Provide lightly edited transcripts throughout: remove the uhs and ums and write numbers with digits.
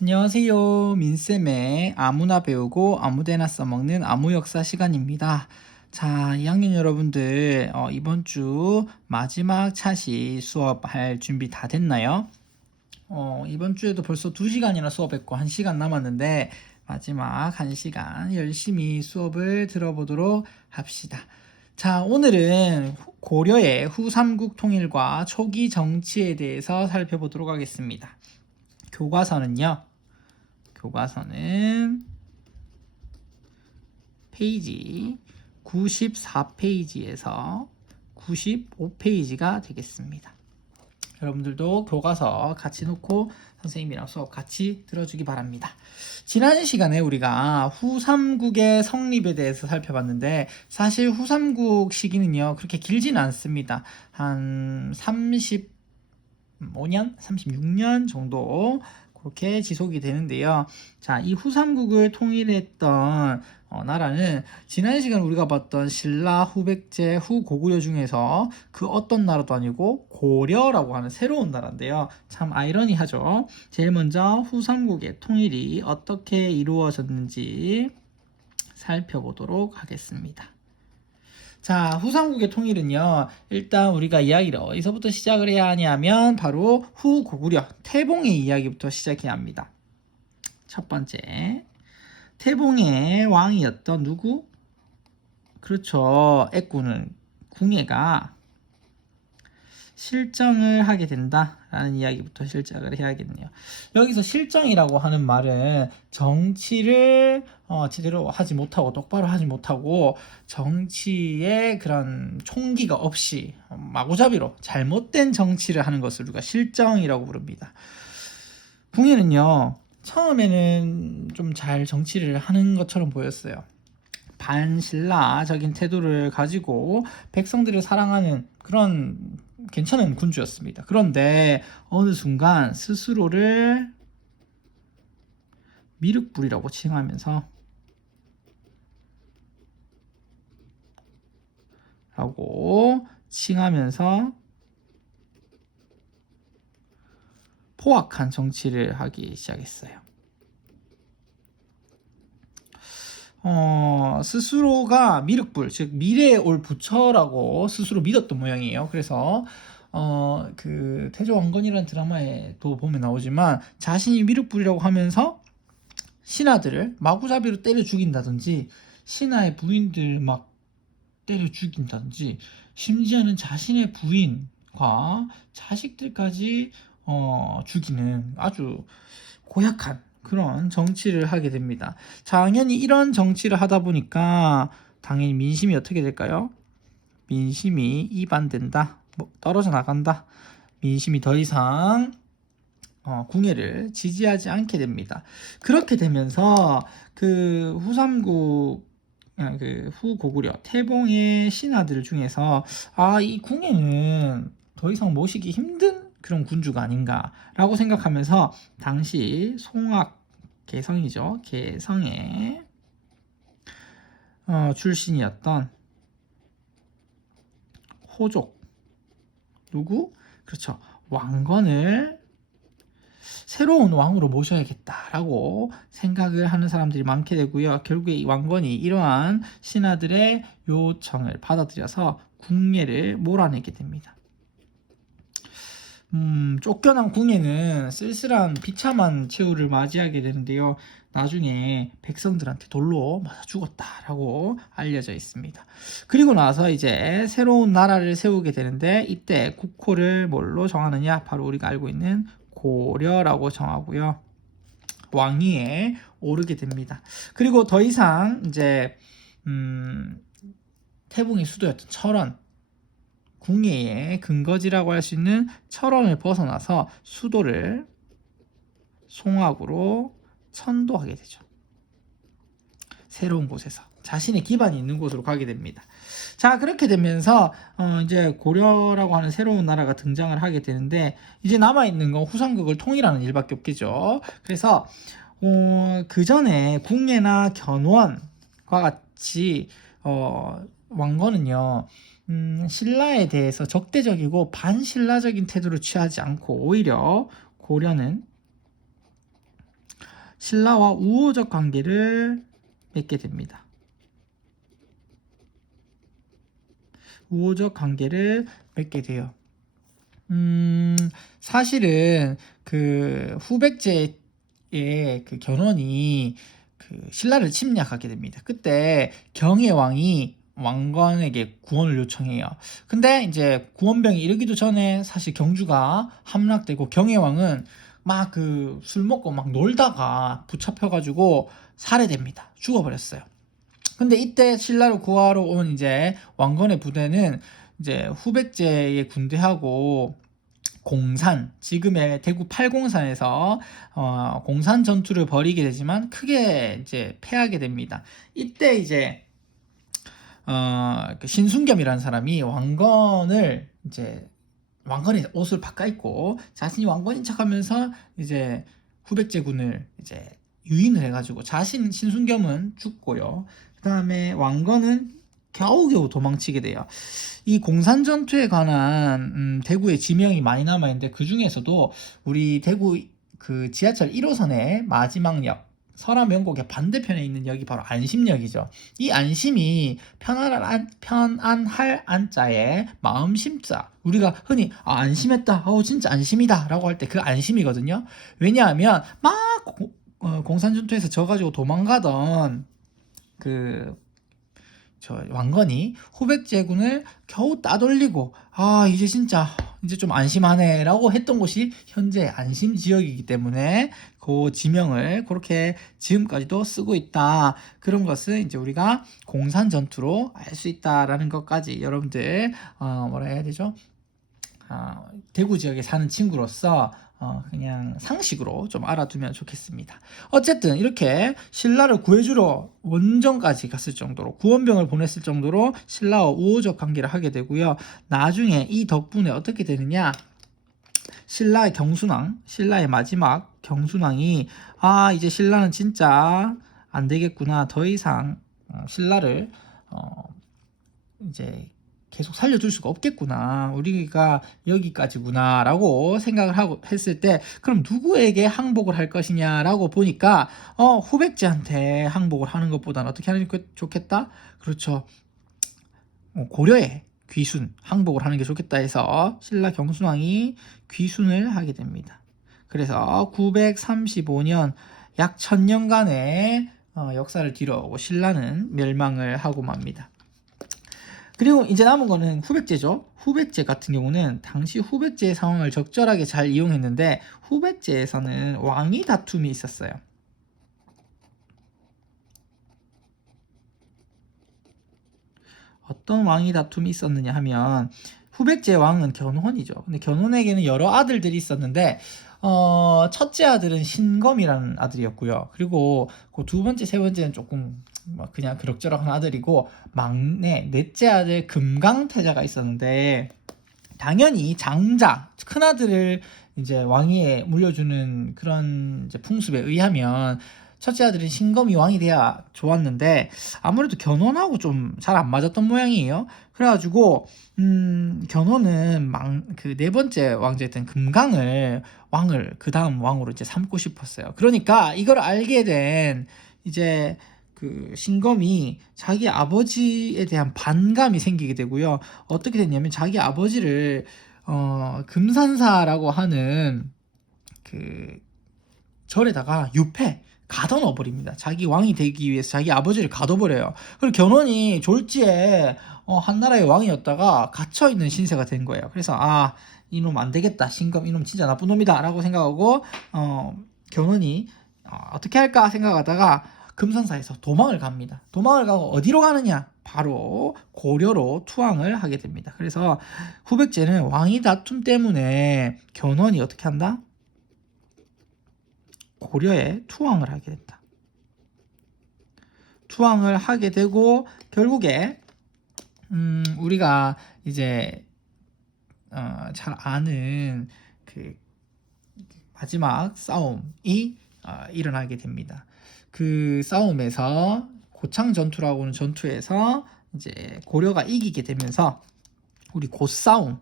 안녕하세요. 민쌤의 아무나 배우고 아무데나 써먹는 아무역사 시간입니다. 자, 2학년 여러분들 이번 주 마지막 차시 수업할 준비 다 됐나요? 이번 주에도 벌써 2시간이나 수업했고 1시간 남았는데 마지막 1시간 열심히 수업을 들어보도록 합시다. 자, 오늘은 고려의 후삼국 통일과 초기 정치에 대해서 살펴보도록 하겠습니다. 교과서는 페이지 94페이지에서 95페이지가 되겠습니다. 여러분들도 교과서 같이 놓고 선생님이랑 수업 같이 들어주기 바랍니다. 지난 시간에 우리가 후삼국의 성립에 대해서 살펴봤는데 사실 후삼국 시기는요 그렇게 길지는 않습니다. 한 35년, 36년 정도 그렇게 지속이 되는데요. 자, 이 후삼국을 통일했던 나라는 지난 시간 우리가 봤던 신라, 후백제, 후고구려 중에서 그 어떤 나라도 아니고 고려라고 하는 새로운 나라인데요. 참 아이러니하죠. 제일 먼저 후삼국의 통일이 어떻게 이루어졌는지 살펴보도록 하겠습니다. 자, 후삼국의 통일은요, 일단 우리가 이야기를 어디서부터 시작을 해야 하냐면 바로 후고구려, 태봉의 이야기부터 시작해야 합니다. 첫 번째, 태봉의 왕이었던 누구? 그렇죠. 애꾸는 궁예가 실정을 하게 된다라는 이야기부터 시작을 해야겠네요. 여기서 실정이라고 하는 말은 정치를 제대로 하지 못하고 똑바로 하지 못하고 정치에 그런 총기가 없이 마구잡이로 잘못된 정치를 하는 것을 우리가 실정이라고 부릅니다. 궁예는요 처음에는 좀 잘 정치를 하는 것처럼 보였어요. 반신라적인 태도를 가지고 백성들을 사랑하는 그런 괜찮은 군주였습니다. 그런데 어느 순간 스스로를 미륵불이라고 칭하면서 포악한 정치를 하기 시작했어요. 스스로가 미륵불, 즉 미래에 올 부처라고 스스로 믿었던 모양이에요. 그래서 그 태조왕건이라는 드라마에도 보면 나오지만 자신이 미륵불이라고 하면서 신하들을 마구잡이로 때려 죽인다든지 신하의 부인들 막 때려 죽인다든지 심지어는 자신의 부인과 자식들까지 죽이는 아주 고약한 그런 정치를 하게 됩니다. 당연히 이런 정치를 하다 보니까 당연히 민심이 어떻게 될까요? 민심이 이반된다. 떨어져 나간다. 민심이 더 이상 궁예를 지지하지 않게 됩니다. 그렇게 되면서 그 후삼국 그 후고구려 태봉의 신하들 중에서 이 궁예는 더 이상 모시기 힘든 그런 군주가 아닌가라고 생각하면서 당시 송악 개성이죠. 개성의 출신이었던 호족 누구? 그렇죠. 왕건을 새로운 왕으로 모셔야겠다라고 생각을 하는 사람들이 많게 되고요. 결국에 이 왕건이 이러한 신하들의 요청을 받아들여서 궁예를 몰아내게 됩니다. 쫓겨난 궁예는 쓸쓸한 비참한 최후를 맞이하게 되는데요. 나중에 백성들한테 돌로 맞아 죽었다라고 알려져 있습니다. 그리고 나서 이제 새로운 나라를 세우게 되는데 이때 국호를 뭘로 정하느냐? 바로 우리가 알고 있는 고려라고 정하고요. 왕위에 오르게 됩니다. 그리고 더 이상 이제 태봉의 수도였던 철원 궁예의 근거지라고 할 수 있는 철원을 벗어나서 수도를 송악으로 천도하게 되죠. 새로운 곳에서 자신의 기반이 있는 곳으로 가게 됩니다. 자, 그렇게 되면서 이제 고려라고 하는 새로운 나라가 등장을 하게 되는데 이제 남아있는 건 후삼국을 통일하는 일밖에 없겠죠. 그래서 그 전에 궁예나 견원과 같이 왕건은요 신라에 대해서 적대적이고 반신라적인 태도를 취하지 않고 오히려 고려는 신라와 우호적 관계를 맺게 됩니다. 우호적 관계를 맺게 돼요. 사실은 그 후백제의 그 견훤이 그 신라를 침략하게 됩니다. 그때 경의 왕이 왕건에게 구원을 요청해요. 근데 이제 구원병이 이르기도 전에 사실 경주가 함락되고 경의 왕은 막 그 술 먹고 막 놀다가 붙잡혀가지고 살해됩니다. 죽어버렸어요. 근데 이때 신라를 구하러 온 이제 왕건의 부대는 이제 후백제의 군대하고 공산, 지금의 대구 팔공산에서 공산 전투를 벌이게 되지만 크게 이제 패하게 됩니다. 이때 이제 그 신순겸이라는 사람이 왕건을 이제 왕건의 옷을 바꿔 입고 자신이 왕건인 척하면서 이제 후백제군을 이제 유인을 해가지고 신순겸은 죽고요. 그 다음에 왕건은 겨우겨우 도망치게 돼요. 이 공산 전투에 관한 대구의 지명이 많이 남아 있는데 그 중에서도 우리 대구 그 지하철 1호선의 마지막 역 설화명곡의 반대편에 있는 역이 바로 안심역이죠. 이 안심이 편안할 안자에 마음심자, 우리가 흔히 안심했다, 진짜 안심이다 라고 할 때 그 안심이거든요. 왜냐하면 막 공산전투에서 져가지고 도망가던 그 왕건이 후백제군을 겨우 따돌리고 이제 진짜 이제 좀 안심하네 라고 했던 곳이 현재 안심 지역이기 때문에 그 지명을 그렇게 지금까지도 쓰고 있다. 그런 것은 이제 우리가 공산 전투로 알 수 있다라는 것까지 여러분들 뭐라 해야 되죠? 대구 지역에 사는 친구로서 그냥 상식으로 좀 알아두면 좋겠습니다. 어쨌든 이렇게 신라를 구해주러 원정까지 갔을 정도로 구원병을 보냈을 정도로 신라와 우호적 관계를 하게 되고요. 나중에 이 덕분에 어떻게 되느냐? 신라의 마지막 경순왕이 이제 신라는 진짜 안 되겠구나. 더 이상 신라를 이제 계속 살려둘 수가 없겠구나. 우리가 여기까지구나 라고 생각을 하고 했을 때 그럼 누구에게 항복을 할 것이냐라고 보니까 후백제한테 항복을 하는 것보다는 어떻게 하는 게 좋겠다? 그렇죠. 고려에 귀순 항복을 하는 게 좋겠다 해서 신라 경순왕이 귀순을 하게 됩니다. 그래서 935년 약 1000년간의 역사를 뒤로하고 신라는 멸망을 하고 맙니다. 그리고 이제 남은 거는 후백제죠. 후백제 같은 경우는 당시 후백제의 상황을 적절하게 잘 이용했는데 후백제에서는 왕위 다툼이 있었어요. 어떤 왕위 다툼이 있었느냐 하면 후백제 왕은 견훤이죠. 근데 견훤에게는 여러 아들들이 있었는데 첫째 아들은 신검이라는 아들이었고요. 그리고 그 두 번째, 세 번째는 조금 그냥 그럭저럭한 아들이고 넷째 아들 금강태자가 있었는데 당연히 장자 큰 아들을 이제 왕위에 물려주는 그런 이제 풍습에 의하면 첫째 아들인 신검이 왕이 돼야 좋았는데 아무래도 견훤하고 좀 잘 안 맞았던 모양이에요. 그래가지고 견훤은 그 네 번째 왕자였던 금강을 그 다음 왕으로 이제 삼고 싶었어요. 그러니까 이걸 알게 된 이제 그 신검이 자기 아버지에 대한 반감이 생기게 되고요. 어떻게 됐냐면 자기 아버지를 금산사라고 하는 그 절에다가 가둬 버립니다. 자기 왕이 되기 위해서 자기 아버지를 가둬버려요. 그리고 견훤이 졸지에 한나라의 왕이었다가 갇혀있는 신세가 된 거예요. 그래서 이놈 안 되겠다. 신검 이놈 진짜 나쁜 놈이다 라고 생각하고 견훤이 어떻게 할까 생각하다가 금산사에서 도망을 갑니다. 도망을 가고 어디로 가느냐? 바로 고려로 투항을 하게 됩니다. 그래서 후백제는 왕위 다툼 때문에 견훤이 어떻게 한다? 고려에 투항을 하게 됐다. 투항을 하게 되고 결국에 우리가 이제 잘 아는 그 마지막 싸움이 일어나게 됩니다. 그 싸움에서 고창 전투라고 하는 전투에서 이제 고려가 이기게 되면서 우리 고싸움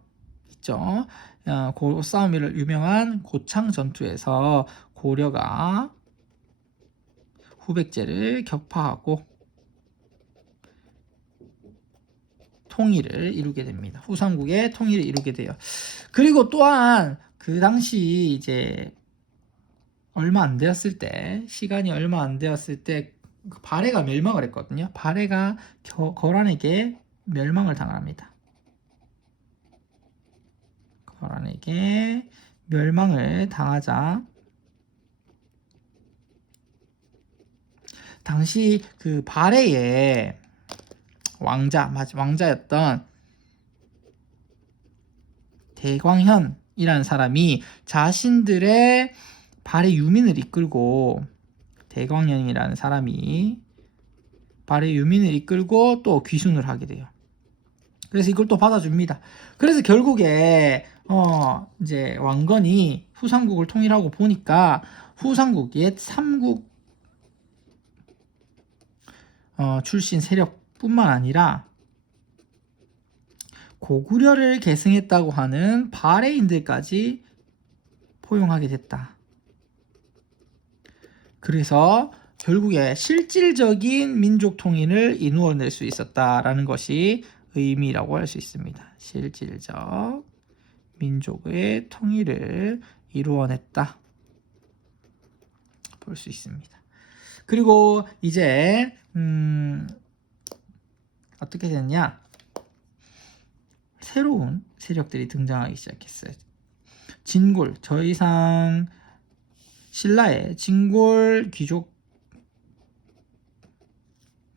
있죠. 고싸움이 유명한 고창 전투에서 고려가 후백제를 격파하고 통일을 이루게 됩니다. 후삼국의 통일을 이루게 돼요. 그리고 또한 그 당시 이제 얼마 안 되었을 때, 시간이 얼마 안 되었을 때 발해가 멸망을 했거든요. 발해가 거란에게 멸망을 당합니다. 거란에게 멸망을 당하자 당시 그 발해의 왕자였던 대광현이라는 사람이 자신들의 발해 유민을 이끌고 대광현이라는 사람이 발해 유민을 이끌고 또 귀순을 하게 돼요. 그래서 이걸 또 받아줍니다. 그래서 결국에 이제 왕건이 후삼국을 통일하고 보니까 후삼국 옛 삼국 출신 세력뿐만 아니라 고구려를 계승했다고 하는 발해인들까지 포용하게 됐다. 그래서 결국에 실질적인 민족 통일을 이루어낼 수 있었다라는 것이 의미라고 할 수 있습니다. 실질적 민족의 통일을 이루어냈다 볼 수 있습니다. 그리고 이제 어떻게 됐냐? 새로운 세력들이 등장하기 시작했어요. 진골, 더 이상 신라의 진골 귀족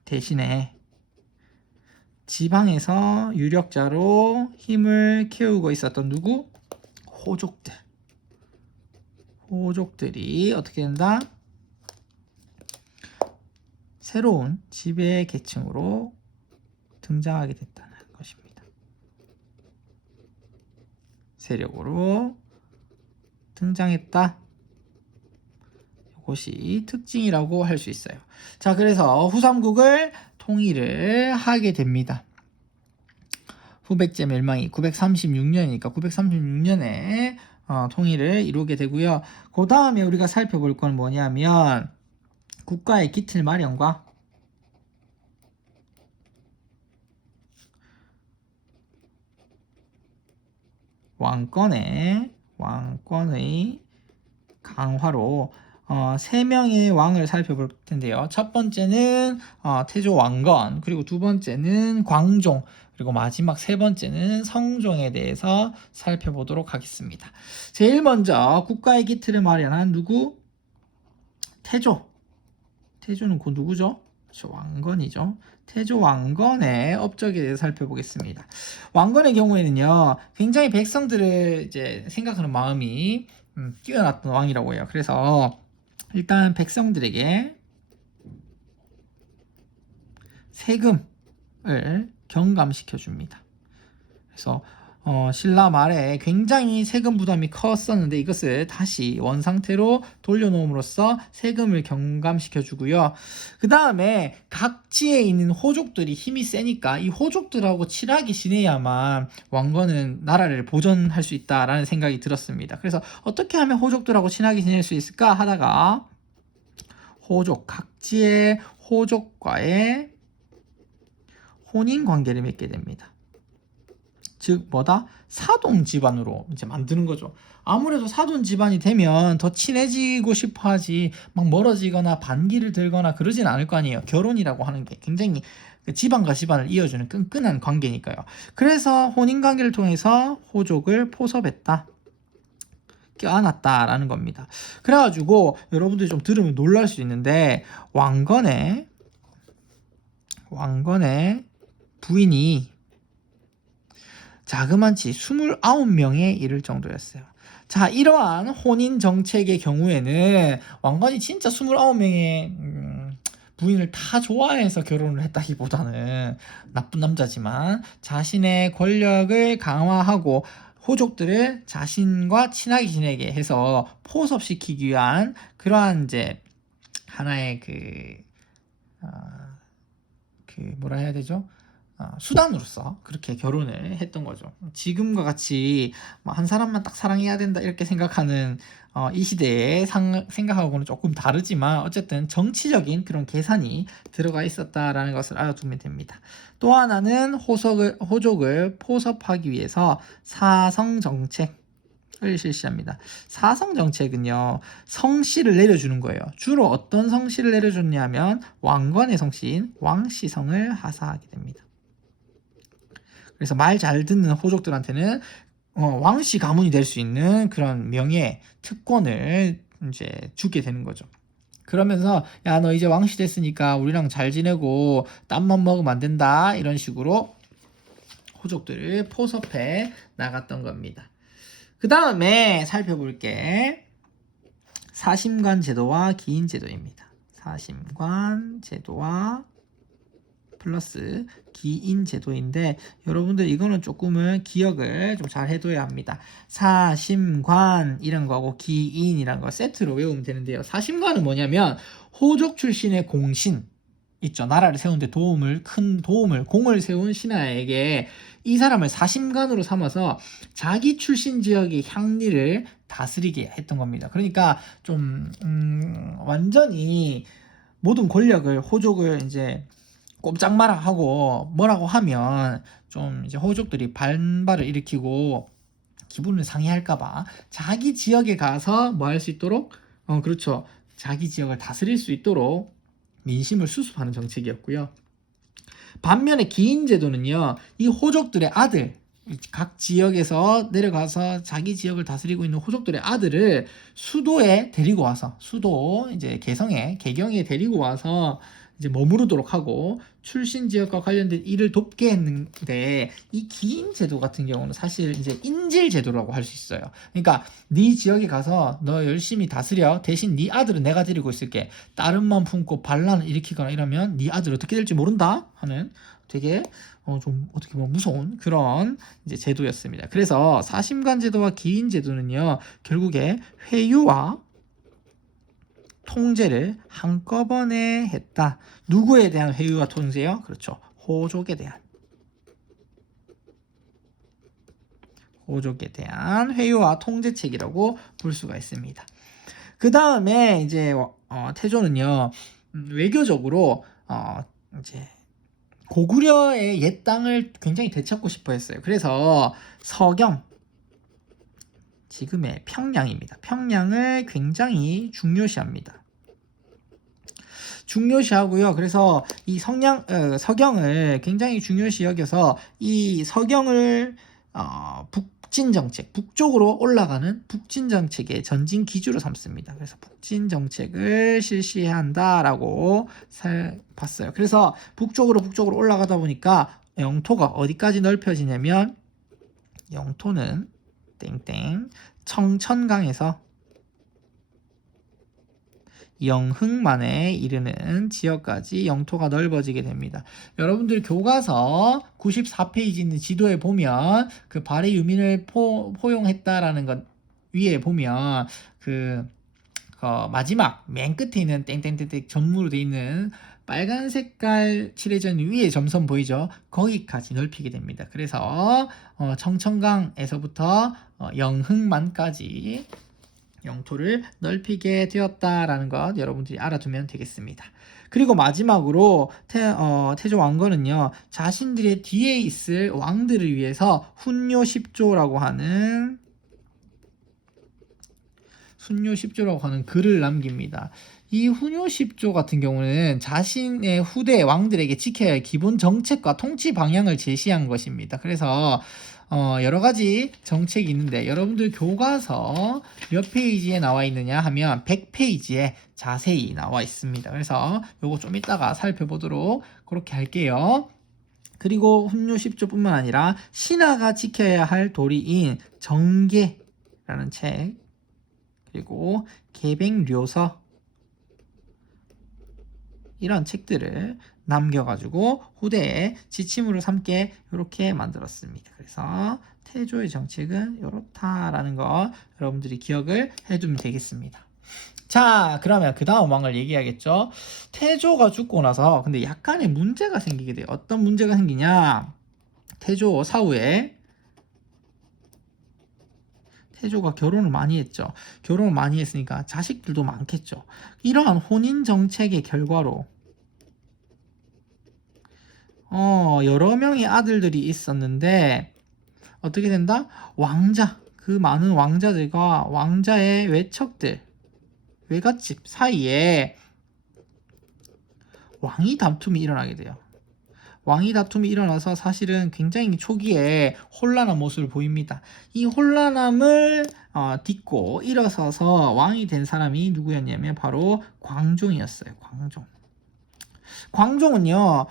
대신에 지방에서 유력자로 힘을 키우고 있었던 누구? 호족들이 어떻게 된다? 새로운 지배 계층으로 등장하게 됐다는 것입니다. 세력으로 등장했다. 이것이 특징이라고 할 수 있어요. 자, 그래서 후삼국을 통일을 하게 됩니다. 후백제 멸망이 936년이니까 936년에 통일을 이루게 되고요. 그 다음에 우리가 살펴볼 건 뭐냐면 국가의 기틀 마련과 왕권의 강화로 3명의 왕을 살펴볼 텐데요. 첫 번째는 태조 왕건, 그리고 두 번째는 광종, 그리고 마지막 세 번째는 성종에 대해서 살펴보도록 하겠습니다. 제일 먼저 국가의 기틀을 마련한 누구? 태조는 그 누구죠? 그렇죠, 왕건이죠. 태조 왕건의 업적에 대해서 살펴보겠습니다. 왕건의 경우에는요, 굉장히 백성들을 이제 생각하는 마음이 뛰어났던 왕이라고 해요. 그래서 일단 백성들에게 세금을 경감시켜 줍니다. 그래서 신라 말에 굉장히 세금 부담이 컸었는데 이것을 다시 원상태로 돌려놓음으로써 세금을 경감시켜 주고요. 그 다음에 각지에 있는 호족들이 힘이 세니까 이 호족들하고 친하게 지내야만 왕건은 나라를 보존할 수 있다라는 생각이 들었습니다. 그래서 어떻게 하면 호족들하고 친하게 지낼 수 있을까 하다가 각지의 호족과의 혼인 관계를 맺게 됩니다. 즉 사돈 집안으로 이제 만드는 거죠. 아무래도 사돈 집안이 되면 더 친해지고 싶어 하지 막 멀어지거나 반기를 들거나 그러진 않을 거 아니에요. 결혼이라고 하는 게 굉장히 집안과 집안을 이어주는 끈끈한 관계니까요. 그래서 혼인관계를 통해서 호족을 포섭했다, 껴안았다라는 겁니다. 그래가지고 여러분들이 좀 들으면 놀랄 수 있는데 왕건의 부인이 자그만치 29명에 이를 정도였어요. 자, 이러한 혼인 정책의 경우에는 왕건이 진짜 29명의 부인을 다 좋아해서 결혼을 했다기보다는 나쁜 남자지만 자신의 권력을 강화하고 호족들을 자신과 친하게 지내게 해서 포섭시키기 위한 그러한 이제 하나의 뭐라 해야 되죠? 수단으로서 그렇게 결혼을 했던 거죠. 지금과 같이 한 사람만 딱 사랑해야 된다 이렇게 생각하는 이 시대의 생각하고는 조금 다르지만 어쨌든 정치적인 그런 계산이 들어가 있었다라는 것을 알아두면 됩니다. 또 하나는 호족을 포섭하기 위해서 사성정책을 실시합니다. 사성정책은요, 성씨를 내려주는 거예요. 주로 어떤 성씨를 내려줬냐면 왕건의 성씨인 왕씨성을 하사하게 됩니다. 그래서 말 잘 듣는 호족들한테는 왕씨 가문이 될 수 있는 그런 명예, 특권을 이제 주게 되는 거죠. 그러면서 야, 너 이제 왕씨 됐으니까 우리랑 잘 지내고 땀만 먹으면 안 된다 이런 식으로 호족들을 포섭해 나갔던 겁니다. 그 다음에 살펴볼게. 사심관 제도와 기인 제도입니다. 사심관 제도와 플러스 기인 제도인데 여러분들 이거는 조금은 기억을 좀 잘 해둬야 합니다. 사심관 이런 거하고 기인이란 거 세트로 외우면 되는데요. 사심관은 뭐냐면 호족 출신의 공신 있죠. 나라를 세우는데 큰 도움을 공을 세운 신하에게 이 사람을 사심관으로 삼아서 자기 출신 지역의 향리를 다스리게 했던 겁니다. 그러니까 좀 완전히 모든 권력을 호족을 이제 꼼짝 마라 하고 뭐라고 하면 좀 이제 호족들이 반발을 일으키고 기분을 상해할까봐 자기 지역에 가서 뭐 할 수 있도록 그렇죠. 자기 지역을 다스릴 수 있도록 민심을 수습하는 정책이었고요. 반면에 기인 제도는요, 이 호족들의 아들, 각 지역에서 내려가서 자기 지역을 다스리고 있는 호족들의 아들을 수도에 데리고 와서 수도 이제 개경에 데리고 와서 이제 머무르도록 하고 출신 지역과 관련된 일을 돕게 했는데 이 기인 제도 같은 경우는 사실 이제 인질 제도라고 할 수 있어요. 그러니까 네 지역에 가서 너 열심히 다스려. 대신 네 아들은 내가 데리고 있을게. 다른 마음 품고 반란을 일으키거나 이러면 네 아들 어떻게 될지 모른다 하는 되게 좀 어떻게 보면 무서운 그런 이제 제도였습니다. 그래서 사심관 제도와 기인 제도는요 결국에 회유와 통제를 한꺼번에 했다. 누구에 대한 회유와 통제요? 그렇죠. 호족에 대한 회유와 통제책이라고 볼 수가 있습니다. 그 다음에 이제 태조는요 외교적으로 이제 고구려의 옛 땅을 굉장히 되찾고 싶어 했어요. 그래서 서경, 지금의 평양입니다. 평양을 굉장히 중요시합니다. 중요시하고요. 그래서 이 서경을 굉장히 중요시 여겨서 이 서경을 북진 정책, 북쪽으로 올라가는 북진 정책의 전진 기주로 삼습니다. 그래서 북진 정책을 실시해야 한다라고 봤어요. 그래서 북쪽으로 올라가다 보니까 영토가 어디까지 넓혀지냐면 영토는 땡땡 청천강에서 영흥만에 이르는 지역까지 영토가 넓어지게 됩니다. 여러분들 교과서 94페이지 있는 지도에 보면 그 발해 유민을 포용했다라는 것 위에 보면 그 마지막 맨 끝에 있는 땡땡땡땡 점무로 되어 있는 빨간 색깔 칠해져 있는 위에 점선 보이죠? 거기까지 넓히게 됩니다. 그래서 청천강에서부터 영흥만까지 영토를 넓히게 되었다라는 것 여러분들이 알아두면 되겠습니다. 그리고 마지막으로 태조 왕건은요 자신들의 뒤에 있을 왕들을 위해서 훈요10조라고 하는 글을 남깁니다. 이 훈요10조 같은 경우는 자신의 후대 왕들에게 지켜야 할 기본 정책과 통치 방향을 제시한 것입니다. 그래서 여러 가지 정책이 있는데 여러분들 교과서 몇 페이지에 나와 있느냐 하면 100페이지에 자세히 나와 있습니다. 그래서 요거 좀 이따가 살펴보도록 그렇게 할게요. 그리고 훈요10조뿐만 아니라 신하가 지켜야 할 도리인 정계라는 책, 그리고 계백료서 이런 책들을 남겨가지고 후대에 지침으로 삼게 이렇게 만들었습니다. 그래서 태조의 정책은 이렇다라는 거 여러분들이 기억을 해두면 되겠습니다. 자, 그러면 그 다음 왕을 얘기하겠죠. 태조가 죽고 나서 근데 약간의 문제가 생기게 돼요. 어떤 문제가 생기냐? 태조 사후에 태조가 결혼을 많이 했죠. 결혼을 많이 했으니까 자식들도 많겠죠. 이러한 혼인 정책의 결과로 여러 명의 아들들이 있었는데 어떻게 된다? 왕자, 그 많은 왕자들과 왕자의 외척들, 외갓집 사이에 왕위 다툼이 일어나게 돼요. 왕위 다툼이 일어나서 사실은 굉장히 초기에 혼란한 모습을 보입니다. 이 혼란함을 딛고 일어서서 왕이 된 사람이 누구였냐면 바로 광종이었어요. 광종. 광종은요,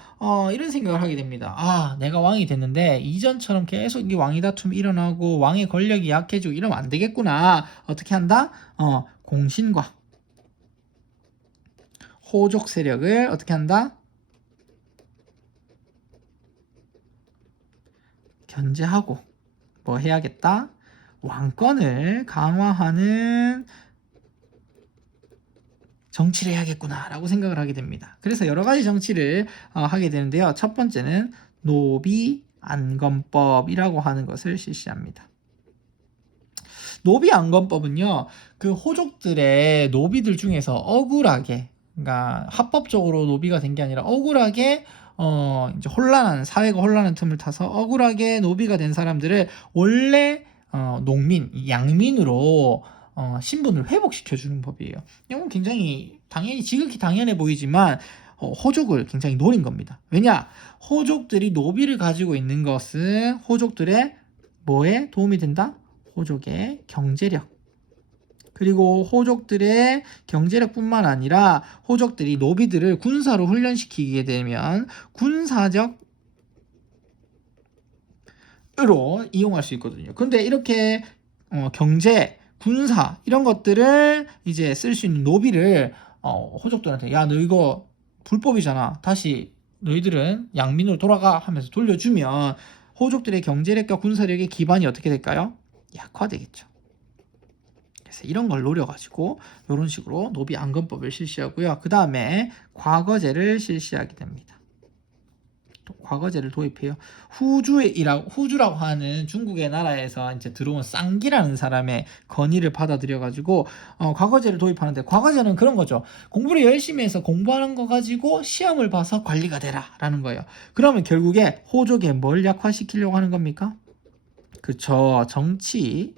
이런 생각을 하게 됩니다. 아, 내가 왕이 됐는데, 이전처럼 계속 이 왕위 다툼이 일어나고, 왕의 권력이 약해지고 이러면 안 되겠구나. 어떻게 한다? 공신과 호족 세력을 어떻게 한다? 견제하고, 뭐 해야겠다? 왕권을 강화하는 정치를 해야겠구나라고 생각을 하게 됩니다. 그래서 여러 가지 정치를 하게 되는데요. 첫 번째는 노비 안건법이라고 하는 것을 실시합니다. 노비 안건법은요, 그 호족들의 노비들 중에서 억울하게, 그러니까 합법적으로 노비가 된 게 아니라 억울하게 이제 혼란한 사회가 혼란한 틈을 타서 억울하게 노비가 된 사람들을 원래 농민, 양민으로 신분을 회복시켜 주는 법이에요. 이건 굉장히 당연히 지극히 당연해 보이지만 호족을 굉장히 노린 겁니다. 왜냐? 호족들이 노비를 가지고 있는 것은 호족들의 뭐에 도움이 된다? 호족의 경제력. 그리고 호족들의 경제력뿐만 아니라 호족들이 노비들을 군사로 훈련시키게 되면 군사적 으로 이용할 수 있거든요. 근데 이렇게 경제, 군사 이런 것들을 이제 쓸 수 있는 노비를 호족들한테 야, 너 이거 불법이잖아. 다시 너희들은 양민으로 돌아가 하면서 돌려주면 호족들의 경제력과 군사력의 기반이 어떻게 될까요? 약화되겠죠. 그래서 이런 걸 노려가지고 이런 식으로 노비 안건법을 실시하고요. 그 다음에 과거제를 실시하게 됩니다. 과거제를 도입해요. 후주라고 하는 중국의 나라에서 이제 들어온 쌍기라는 사람의 건의를 받아들여 가지고 과거제를 도입하는데, 과거제는 그런 거죠. 공부를 열심히 해서 공부하는 거 가지고 시험을 봐서 관리가 되라라는 거예요. 그러면 결국에 호족에 뭘 약화시키려고 하는 겁니까? 그쵸. 정치적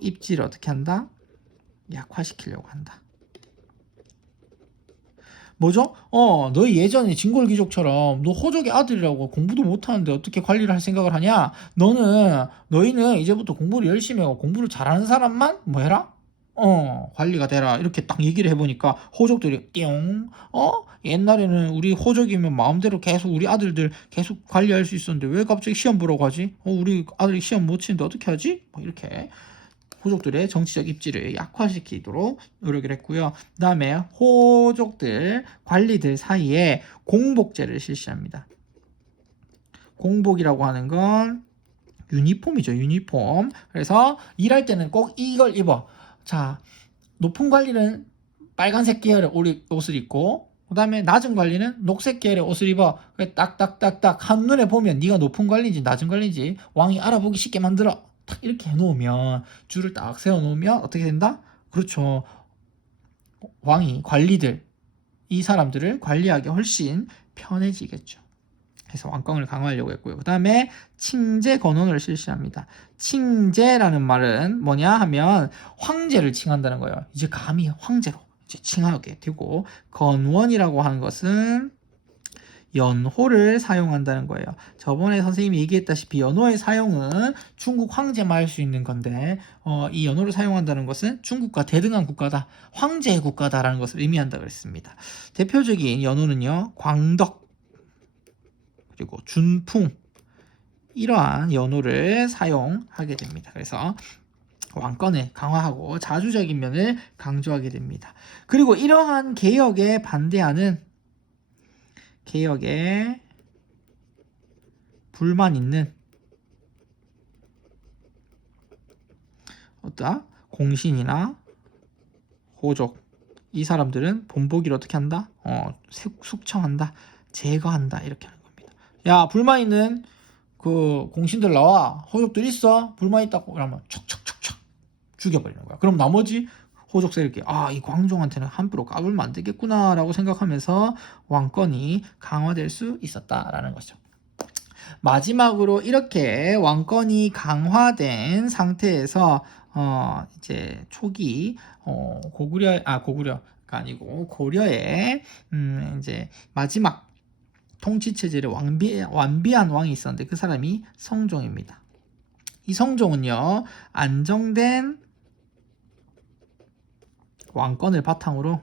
입지를 어떻게 한다? 약화시키려고 한다. 뭐죠? 너 예전에 진골귀족처럼 너 호족의 아들이라고 공부도 못하는데 어떻게 관리를 할 생각을 하냐? 너희는 이제부터 공부를 열심히 하고 공부를 잘하는 사람만 뭐 해라? 관리가 되라. 이렇게 딱 얘기를 해보니까 호족들이 띵, 옛날에는 우리 호족이면 마음대로 계속 우리 아들들 계속 관리할 수 있었는데 왜 갑자기 시험 보라고 하지? 우리 아들이 시험 못 치는데 어떻게 하지? 뭐 이렇게 호족들의 정치적 입지를 약화시키도록 노력을 했고요. 그 다음에 호족들, 관리들 사이에 공복제를 실시합니다. 공복이라고 하는 건 유니폼이죠. 유니폼. 그래서 일할 때는 꼭 이걸 입어. 자, 높은 관리는 빨간색 계열의 옷을 입고, 그 다음에 낮은 관리는 녹색 계열의 옷을 입어. 딱딱딱딱 한눈에 보면 네가 높은 관리인지 낮은 관리인지 왕이 알아보기 쉽게 만들어. 딱 이렇게 해놓으면, 줄을 딱 세워놓으면 어떻게 된다? 그렇죠. 왕이 관리들, 이 사람들을 관리하기 훨씬 편해지겠죠. 그래서 왕권을 강화하려고 했고요. 그 다음에 칭제 건원을 실시합니다. 칭제라는 말은 뭐냐 하면 황제를 칭한다는 거예요. 이제 감히 황제로 이제 칭하게 되고, 건원이라고 하는 것은 연호를 사용한다는 거예요. 저번에 선생님이 얘기했다시피 연호의 사용은 중국 황제만 할 수 있는 건데 이 연호를 사용한다는 것은 중국과 대등한 국가다, 황제의 국가다라는 것을 의미한다고 했습니다. 대표적인 연호는요, 광덕, 그리고 준풍, 이러한 연호를 사용하게 됩니다. 그래서 왕권을 강화하고 자주적인 면을 강조하게 됩니다. 그리고 이러한 개혁에 반대하는, 개혁에 불만 있는 공신이나 호족. 이 사람들은 본보기를 어떻게 한다? 숙청한다, 제거한다 이렇게 하는 겁니다. 야, 불만 있는 그 공신들 나와. 호족들 있어? 불만 있다고. 그러면 척척척척 죽여버리는 거야. 그럼 나머지 호족세력이 이 광종한테는 함부로 까불면 안 되겠구나라고 생각하면서 왕권이 강화될 수 있었다라는 거죠. 마지막으로 이렇게 왕권이 강화된 상태에서 이제 초기 고구려가 아니고 고려의 이제 마지막 통치 체제를 완비한 왕이 있었는데 그 사람이 성종입니다. 이 성종은요, 안정된 왕권을 바탕으로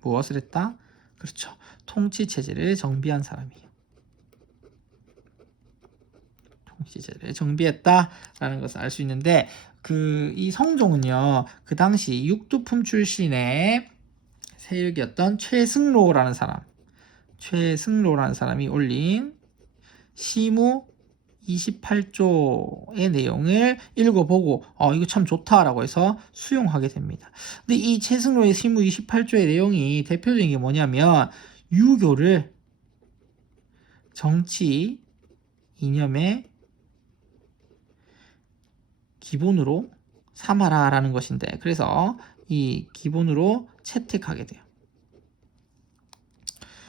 무엇을 했다? 그렇죠. 통치 체제를 정비한 사람이에요. 통치 체제를 정비했다라는 것을 알 수 있는데 이 성종은요, 그 당시 육두품 출신의 세력이었던 최승로라는 사람이 올린 시무 28조의 내용을 읽어보고 이거 참 좋다라고 해서 수용하게 됩니다. 근데 이 최승로의 시무 28조의 내용이 대표적인 게 뭐냐면 유교를 정치 이념의 기본으로 삼아라라는 것인데, 그래서 이 기본으로 채택하게 돼요.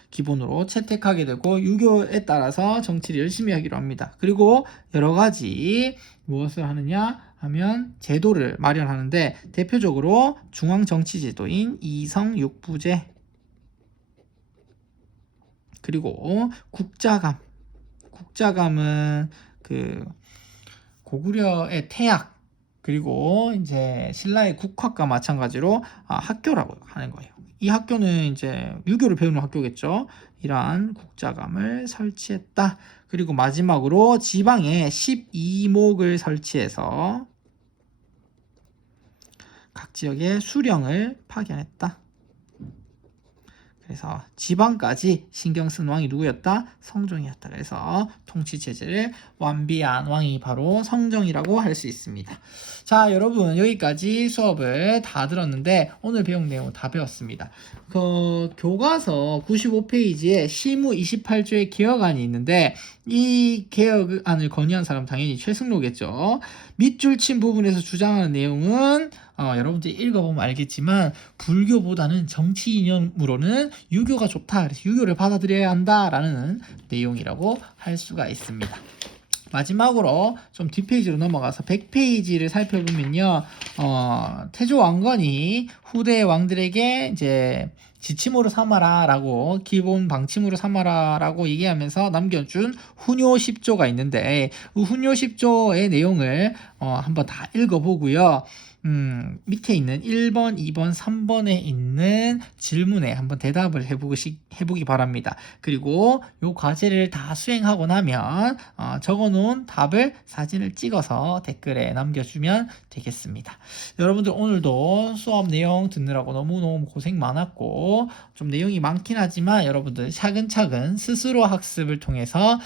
기본으로 채택하게 되고 유교에 따라서 정치를 열심히 하기로 합니다. 그리고 여러 가지 무엇을 하느냐 하면 제도를 마련하는데 대표적으로 중앙정치제도인 이성육부제, 그리고 국자감은 그 고구려의 태약, 그리고 이제 신라의 국학과 마찬가지로 학교라고 하는 거예요. 이 학교는 이제 유교를 배우는 학교겠죠. 이러한 국자감을 설치했다. 그리고 마지막으로 지방에 12목을 설치해서 각 지역에 수령을 파견했다. 그래서 지방까지 신경 쓴 왕이 누구였다? 성종이었다. 그래서 통치체제를 완비한 왕이 바로 성종이라고 할 수 있습니다. 자, 여러분 여기까지 수업을 다 들었는데 오늘 배운 내용 다 배웠습니다. 그 교과서 95페이지에 시무 28조의 개혁안이 있는데 이 개혁안을 건의한 사람 당연히 최승로겠죠. 밑줄 친 부분에서 주장하는 내용은 여러분들이 읽어보면 알겠지만 불교보다는 정치 이념으로는 유교가 좋다, 그래서 유교를 받아들여야 한다라는 내용이라고 할 수가 있습니다. 마지막으로 좀 뒷페이지로 넘어가서 100페이지를 살펴보면요, 태조 왕건이 후대 왕들에게 이제 지침으로 삼아라라고, 기본 방침으로 삼아라라고 얘기하면서 남겨준 훈요 10조가 있는데 그 훈요 10조의 내용을 한번 다 읽어보고요. 밑에 있는 1번, 2번, 3번에 있는 질문에 한번 대답을 해보기 바랍니다. 그리고 요 과제를 다 수행하고 나면 적어놓은 답을 사진을 찍어서 댓글에 남겨주면 되겠습니다. 여러분들 오늘도 수업 내용 듣느라고 너무너무 고생 많았고 좀 내용이 많긴 하지만 여러분들 차근차근 스스로 학습을 통해서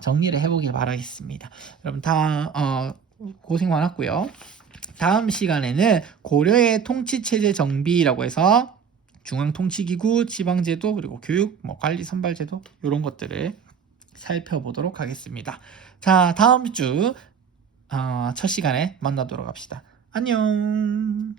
정리를 해보길 바라겠습니다. 여러분 다 고생 많았고요. 다음 시간에는 고려의 통치체제 정비라고 해서 중앙통치기구, 지방제도, 그리고 교육, 관리 선발제도 이런 것들을 살펴보도록 하겠습니다. 자, 다음 주 첫 시간에 만나도록 합시다. 안녕.